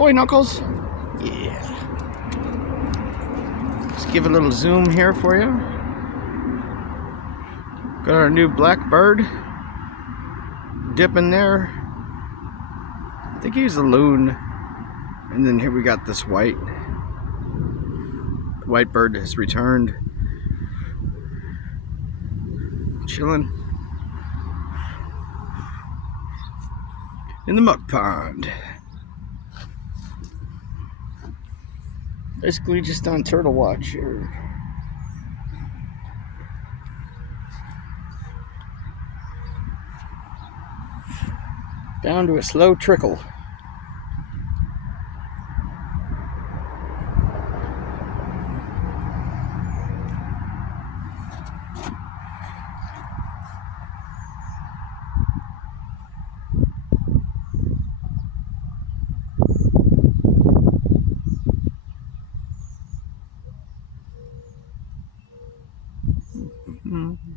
boy, Knuckles. Yeah. Let's give a little zoom here for you. Got our new black bird. Dip in there. I think he's a loon. And then here we got this white. The white bird has returned. Chilling in the muck pond. Basically just on turtle watch here. Down to a slow trickle. Mm-hmm.